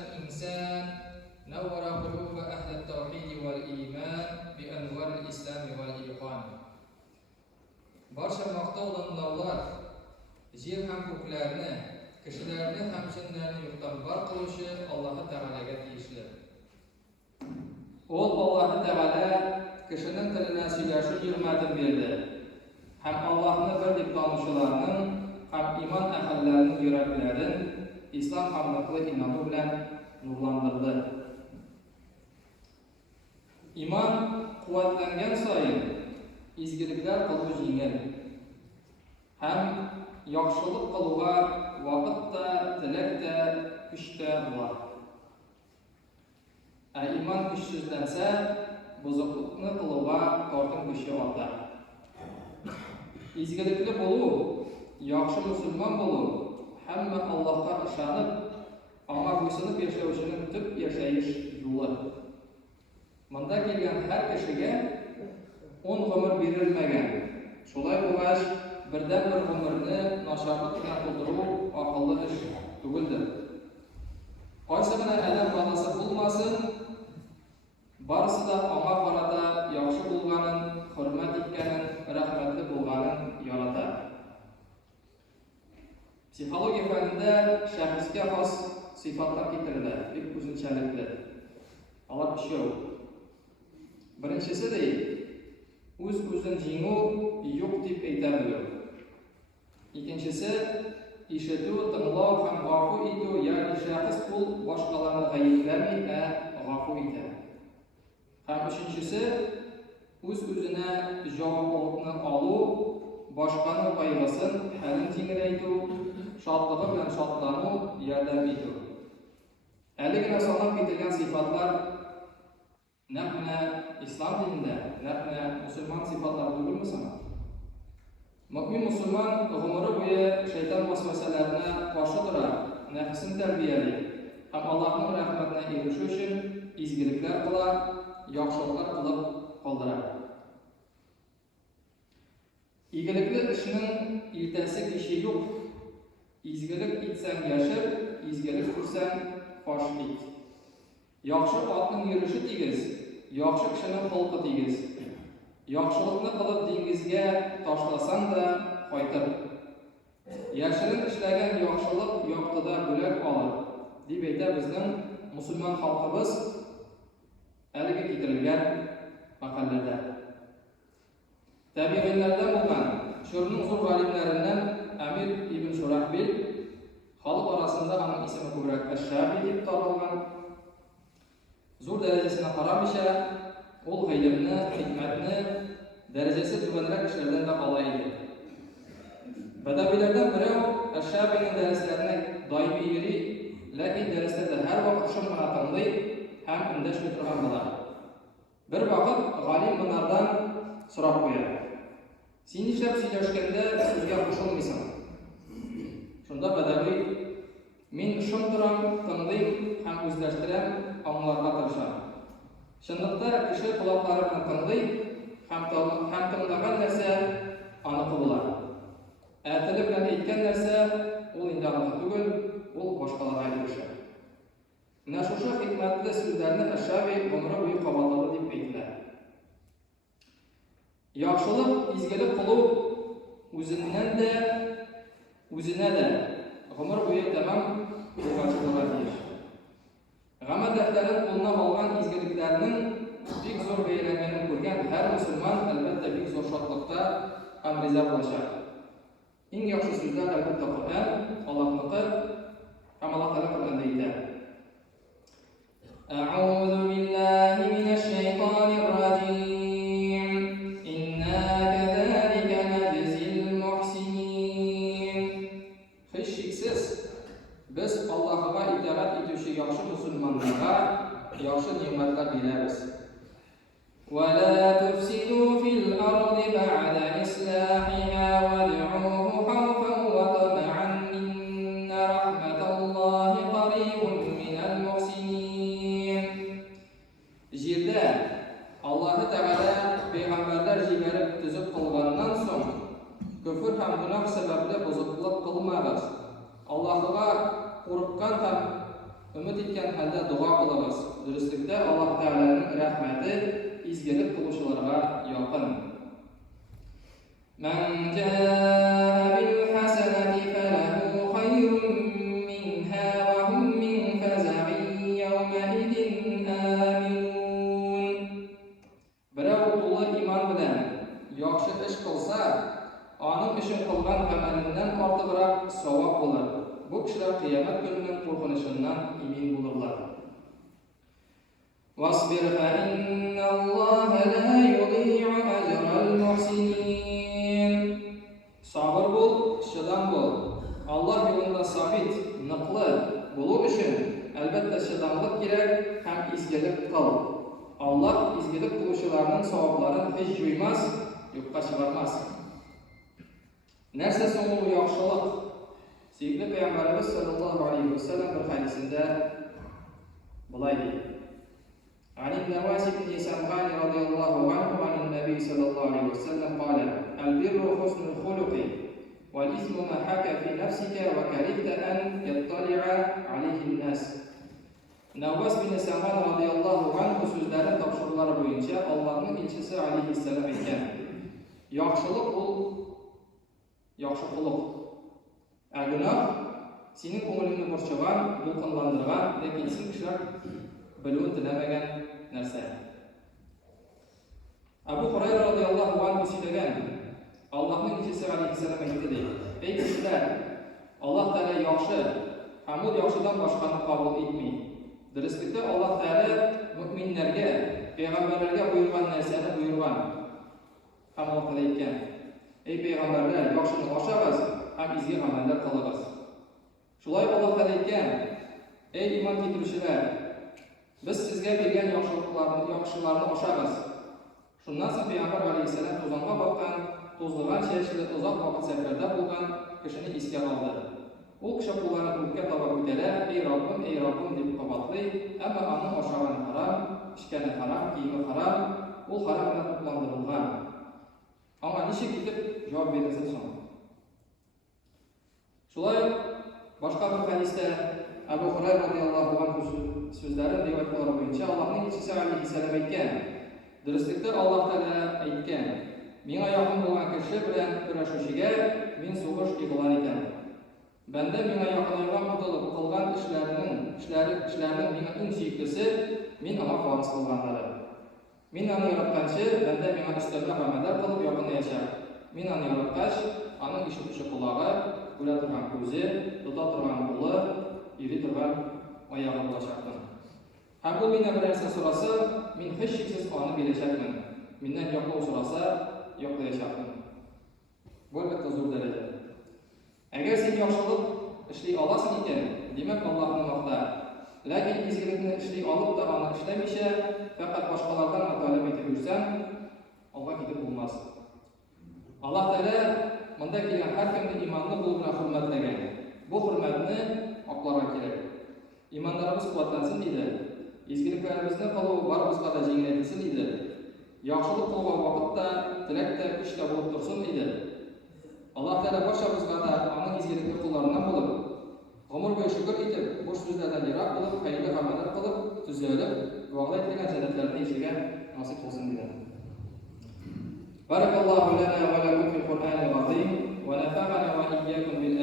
الإنسان نور قلوب أهل التوحيد والإيمان بأنوار الإسلام والإيقان. Barcha maqtovlanlar yer ham ko'klarni, kishilarni ham jinlarni yo'qdan bor qiluvchi Alloh taolaga tegishli. Alloh taola kishining tilini suylashi hurmatini berdi. Ham Allohni bir deb tanishlarning, ham iymon ahllarining yuraklarini islom hamdaqli inomi bilan nurlantirdi. Iymon quvvatlangan sayin izgiliklar qilib yengil. Ham yaxshilik qilishga vaqtda, tilakda, kuchda bor. Iymon kuchsizlansa, buzuqlikni qilishga tortin kuchi ortar. Izgilikli bo'lu, yaxshi musulmon bo'lu, hamma Allohga ishonib, amma bo'ysunib yashashning tub yashash yo'li. Bunda kelgan har kishiga 10 umr berilmagan. Shulay bo'lgach, birdan bir umrni noshabot bilan to'ldiruv aqlli ish tugildi. Qaysi bilan alam balasi bo'lmasin, barisida ona qarata yaxshi bo'lganin, hurmat etganin, rahmatli bo'lganin yaratar. Psixologiya fanida shaxsga xos sifatlar keltiriladi, deb o'zunchalikli. Ular shu. Birinchisi o'z-o'zini jingu yo'q deb aytadi. Ikkinchisi eshituv, tinglav ham g'afu etu, ya'ni shaxs pul boshqalarni g'ayiblarni g'afu etadi. Ham uchinchisi o'z-o'zini javobni olib, boshqani qayg'usin halim tinglaydi, shodligi bilan shodlanib, yordam etadi. Aligina sanab ketilgan sifatlar naqna islom dinida, naqna musulmon sifatlar bo'lmasa, mu'min musulmon umri bo'yi shayton vasvasalarini qarshi turar, nafsini tarbiyalaydi, ham Allohning rahmatiga erishish uchun izgiliklar qilar, yaxshiliklar qilib qoldiradi. Iyilikli ishning ertasi kechi yo'q. Izgilik etsang yashir, izgilik qilsang fosh et. Yaxshi otning yurishi tegiz, yaxshi kishining xulqi tegiz. Yaxshilikni qilib dengizga tashlasang-da qaytar. Yashirin ishlagan yaxshilik yo'qtida bo'lak olur, deb aytadi bizning musulmon xalqimiz aliga keltirilgan maqolada. Tabiinlardan bo'lgan Shurning zo'r g'alimlaridan Amir ibn Shurahbil xalq orasida uning ismi ko'proq Ash-Shabi deb topilgan. Zo'r darajasini qaramisha, ul g'aybni, hikmatni darajasi tubanroq kishilardan da olaydi. Badaviylardan biri Ash-Shabining darslarini doimiy yuri, lekin darslarda har vaqt shum qanday ham indashmay turgan bo'ladi. Bir vaqt g'alim bunlardan so'rab qo'yadi. Sen ishlab сөйләшкәндә sizga qo'shilmaysan. Shunda Badaviy, men shum turam, tindayim ham o'zlashtiram, anglarga tirisham. Shundaqda kishi quloqlari bilan tinday, ham tinglagan narsa aniq bo'ladi. Atili bilan aytgan narsa ul endi aniq tugul, ul boshqalarga aytishadi. Mana shu hikmatli so'zlarni Ash-Shabi umri bo'yi qabatladi deb aytdilar. Yaxshilik, izgilik qilib o'zidan da, o'zina da umr bo'yi tamam bo'lgancha bo'ladi. G'amad daftarini qo'lga olgan izgiliklarning bek zo'r baylanganini ko'rgan har musulmon albatta bek zo'r shodlikda ham rizo bo'ladi. Eng yaxshi so'zlar albatta Qur'on, Allohniki, ham Alloh taolo Qur'onda aytadi. A'udhu billahi minash shaytonir rojim. Biz Allohga itoat etuvchi yaxshi musulmonlarga yaxshi ne'matlar beramiz. Va la tufsidu fil ardi ba'da islahiha wad'uhu khawfan wa tama'an inna rahmatallahi qaribun minal muhsinin. Yerda Alloh taolo payg'ambarlar jibarib tuzib qilgandan so'ng kufr ham gunoh sababli buzuqlik qilmaymiz. Allohga qo'rqqan ham ümit etken halde dua kılabız. Dürüstlükte Allah Teala'nın rahmeti izgelip kılışılarına yakın. Men caa bil hasenati felahu hayrun minha ve hum min feza'in yevmehidin aminun. Birov to'la iman bilan yaxshi ish qilsa, onun için kılgan amelinden ortiqroq savob bo'lar. Bu kishilar qiyomat kunining qo'rqinishidan emin bo'lurlar. Wasbir fa innalloha la yudhi'u ajral muhsinin. Sabır bul, şidan bul. Allah yolunda sabit, nıqlı bulup için elbette şidanlık gerek hem izgelik kıl. Allah izgelik kılışılarının savablarını hiç duymaz, yokka çıkarmaz. Nerse sonu yaxşılık. Sevgili Peygamberimiz sallallahu aleyhi ve sellem bir hadisinde bulay deyil. عن النواس بن سمعان رضي الله عنه عن النبي صلى الله عليه وسلم قال: البر حسن الخلق والإثم ما حك في نفسك وكرهت أن يطلع عليه الناس. Nawas bin Sam'an radıyallahu anh sözlerin tavşırları boyunca Allah'ın elçisi aleyhisselam etken: yaxşılık ol, yaxşı qılık. Günah senin ko'nglingni burchig'an, do'qinlantirgan, lekin sen kishilar biluvni tilamagan narsa. Abu Hurayra radıyallahu anh söylegen: Allah'ın elçisi aleyhisselam aytdi deydi: ey kishilar, Allah Teala yaxshi, hamud yaxshidan boshqani qabul etmaydi. Dürüstlükte Allah Teala müminlerge, peygamberlerge buyurgan narsani buyurgan. Ham ortada etken: ey peygamberler, yaxshini oshag'iz, ham izgi amallar qilag'iz. Shulay Allah Teala etken: ey iman keltiruvchilar, biz sizga bergan yaxshilarni oshag'iz. Shundan so'ng Peygamber alayhissalom to'zonga botgan, to'zg'igan cherishli uzoq vaqt safarda bo'lgan kishini esga oldi. U kishi qo'llarini ko'kka to'g'ri ko'tarib, ey Robbim deb qabatli, ammo uning oshag'ini harom, ichgani harom, kiyimi harom, u harom bilan to'plantirilgan. Ama nishik etib javob berilsa so'ng. Shulay boshqa bir hadisda Abu Hurayra radhiyallohu anhu so'zlari rivoyatlari bo'yicha Allohning elchisi alayhissalom aytgan: Dürüstlükte Allah Teala aytgan: menga yaqin bo'lgan kishi bilan kurashishga men so'g'ish e'lon ekan. Banda menga yaqinayotgan qilgan ishlarining menga eng suyuklisi men ona foris qilganlari. Men uni yaratganchi, banda menga istalgan amallar qilib yaqinlashar. Men uni yaratgach, uning eshitishi qulog'i, ko'ra turgan ko'zi, tuta turgan qo'li, yuri turgan oyog'i bo'lacaqdir. Ham bu mendan bir narsa so'rasa, men hech shaksiz uni berishakman. Mendan yo'qlov so'rasa, yo'qlayashakman. Bu albatta zo'r daraja. Agar sen yaxshilik ishlay olasan ekan, demak Allohni maqta. Lekin ezgulikni ishlay olib da uni ishlamaysa, faqat boshqalardan talab etib yursan, Alloh ketib bo'lmas. Alloh Taolo bunda kelgan har kimni iymonni bu bilan hurmatlagan. Bu hurmatni oqlarga kerak. Iymonlarimiz quvvatlansin deydi. Ezguliklarimizni qilib barimiz qadar yengillatsin deydi. Yaxshilik qilgan vaqtda, tilakda, ishda bo'lib tursin deydi. Allah Teala barchamizga da onun izgilikli kullarından bulup, umur boyu şükür etip, boş sözlerden yirak bulup, hayırlı ameller kılıp, tüzelip, dualar ettiğin cennetlerini yaşayan nasip olsun diye. Barakallahu lana ve lakum fil Kur'anil azim ve nefa'ana ve iyyakum bil